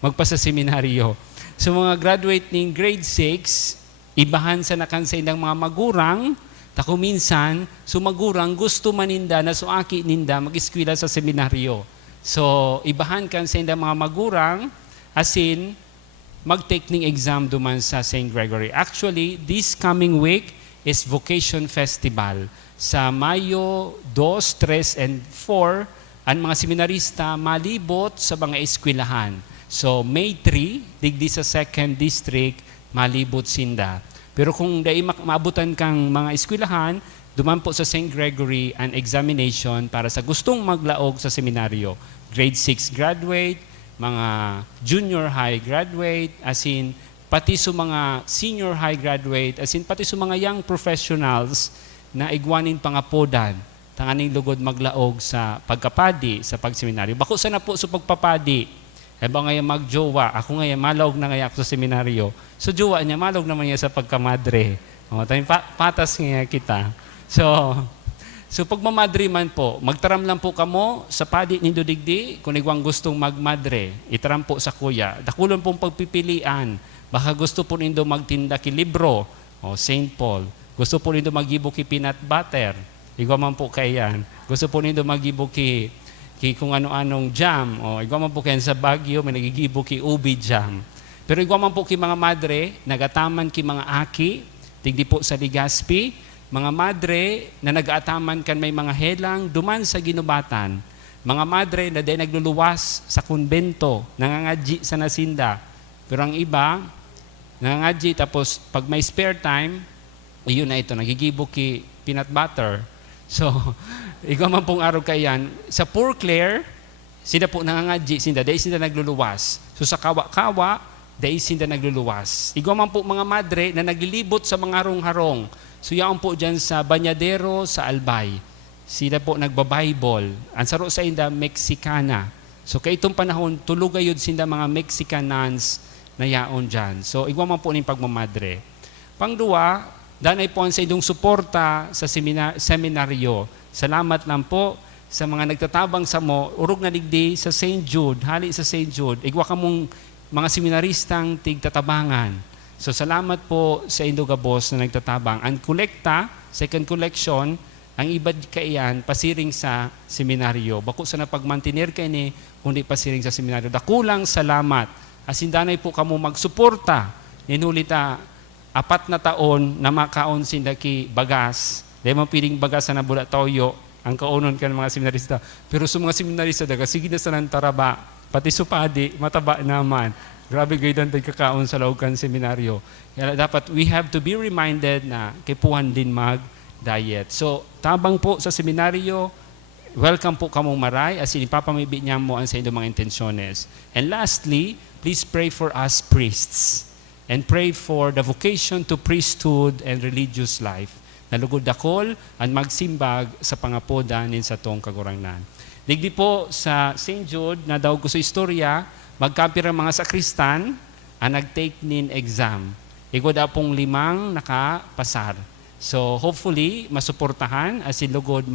magpasa seminaryo. So mga graduate ning grade 6, ibahan sa nakansa indang mga magurang, tako minsan, so magurang gusto maninda na suaki ninda mag-eskwela sa seminaryo. So ibahan kan sa indang mga magurang, asin mag-take ning exam duman sa St. Gregory. Actually, this coming week is Vocation Festival. Sa Mayo 2, 3, and 4, ang mga seminarista malibot sa mga eskwelahan. So, May 3, digdi sa 2nd District, malibot sinda. Pero kung dai maabutan kang mga eskwelahan, duman po sa St. Gregory an examination para sa gustong maglaog sa seminaryo. Grade 6 graduate, mga junior high graduate, asin pati sa mga senior high graduate, asin pati sa mga young professionals na igwanin pangapodan tanganing lugod maglaog sa pagkapadi, sa pagseminaryo. Bako sa na po sa pagpapadi. Eba ngayon magjowa, ako ngayon malaog na ngayon ako sa seminaryo. So jowa niya, malaog naman niya sa pagkamadre. O, tayong patas nga kita. So pagmamadre man po, magtaram lang po kamo sa padi nindo digdi, kung igwang gustong magmadre, itaram po sa kuya. Dakulon pong pagpipilian. Baka gusto po nindo magtinda ki libro, o St. Paul. Gusto po nindo magibo ki peanut butter. Igwa man po kayan. Gusto po nindo magibo ki kung ano-anong jam. O igwa man po kayan sa Baguio, may nagigibo ki ubi jam. Pero igwa man po ki mga madre, nagataman ki mga aki, digdi po sa Legazpi, mga madre na nag-aataman kan may mga helang duman sa ginubatan. Mga madre na day nagluluwas sa konbento, nangangadji sa nasinda. Pero ang iba, nangangadji tapos pag may spare time, yun na ito, nagigibo ki peanut butter. So, ikaw man pong araw kayan, sa Poor Clare, sila po nangangadji, sinda, day sinda nagluluwas. So sa kawa-kawa, day sinda nagluluwas. Ikaw man po mga madre na naglilibot sa mga harong-harong. So yaon po dyan sa Banyadero, sa Albay. Sila po nagbabible. Ang saro sa inda, Mexicana. So kay itong panahon, tulugayod sinda mga Mexican nuns na yaon dyan. So igwa man po ning pagmamadre. Pangduwa, danay po ang sa indong suporta sa seminaryo. Salamat lang po sa mga nagtatabang sa mo. Urog na digdi sa St. Jude, hali sa St. Jude. Igwa ka mong mga seminaristang tigtatabangan. So salamat po sa Indogabos na nagtatabang. Ang kolekta, second collection, ang iba kaiyan, pasiring sa seminaryo. Bako sa napagmantinir kayo ni, kundi pasiring sa seminaryo. Dakulang salamat. Asindanay po kamo magsuporta. Ninulita, 4 na taon na makaon sindaki bagas. Dahil mo piling bagas na nabula toyo, ang kaunon ka ng mga seminarista. Pero sa mga seminarista, daga, sige na sa nantaraba. Pati supadi, mataba naman. Grabe gaydan tayo kakaon sa laukan seminaryo. Kaya dapat we have to be reminded na kipuhan din mag-diet. So, tabang po sa seminaryo, welcome po kamong maray as ipapamibi niya mo ang sa inyong mga intensyones. And lastly, please pray for us priests and pray for the vocation to priesthood and religious life. Nalugod dakol ang magsimbag sa pangapodan sa tong kagurangnan. Digdi po sa St. Jude na daw ko sa istorya, magkapira mga sakristan ang nag-take nin exam. Iko daw pong 5 nakapasar. So hopefully, masuportahan as lugod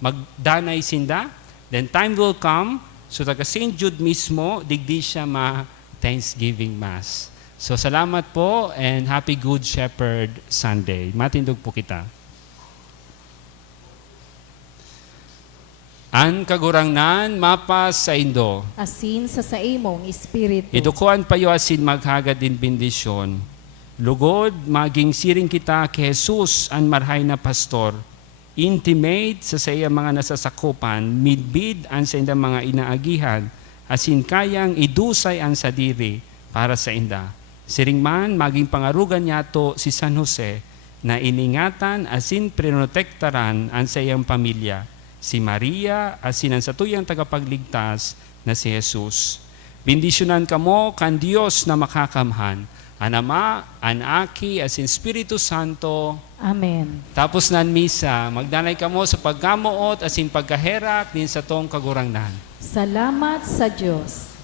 magdanay sinda. Then time will come, so taga St. Jude mismo, digdi siya ma-Thanksgiving Mass. So salamat po and Happy Good Shepherd Sunday. Matindog po kita. An kagurangnan mapas sa Indo. Asin sa imong espiritu. Idukuan payo asin maghagad din bendisyon. Lugod, maging siring kita kay Jesus ang marhay na pastor. Intimate sa saya mga nasasakupan, midbid ang sa inda mga inaagihan, asin kayang idusay ang sadiri para sa inda. Siring man, maging pangarugan niyato si San Jose na iningatan asin prinotektaran ang sa iyang pamilya. Si Maria asin ang satuyang tagapagligtas na si Jesus. Bendisyonan kamo kan Dios na makakamhan, an Ama, an Aki, asin Espiritu Santo. Amen. Tapos nan misa, magdanay kamo sa paggamuot asin pagkaherak din sa tong kagurangnan. Salamat sa Diyos.